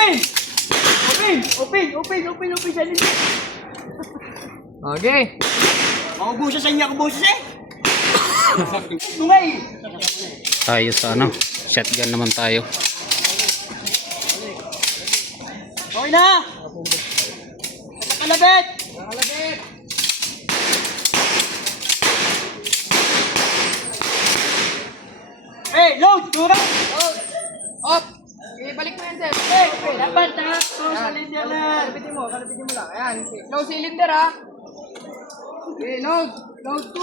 Open! Open sa inyo. Okay. Maubusa sa inyo ako buses eh. Tungay! Tayo sa ano, shotgun naman tayo. Okay na! Nakalabit! Hey, load! Tura! Up! Ibalik mo yan, sir. Hey, dapat ha! Cylinder lang! Kalabitin mo lang. Ayan. Okay. Low cylinder, ha? Okay, load. Load 2.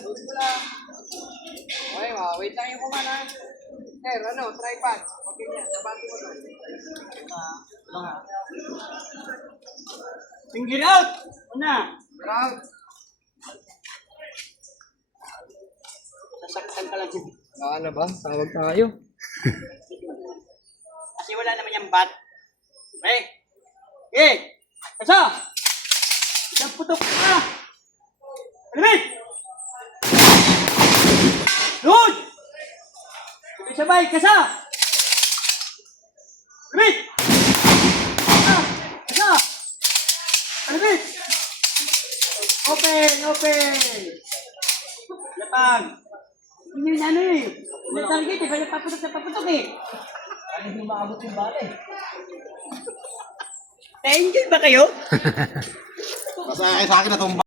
Load mo lang. Okay, wait lang yung kumana. Sir, tripod. Okay yan, sabati mo to. Finger out! Una! Ground. Sasaktan ka lang siya. Ano ba? Tawag tayo. Kasi wala naman yung bat. Okay? Okay! Kasa! Isang putok ka! Alimit! Load! Sabay, kasa! Alimit! Kasa! Alimit! Open! Lapang! Hindi na ano eh. Hindi na target eh. Kaya paputok eh. Ano hindi maabot yung bala eh. Na-enjoy ba kayo? Basta sa akin na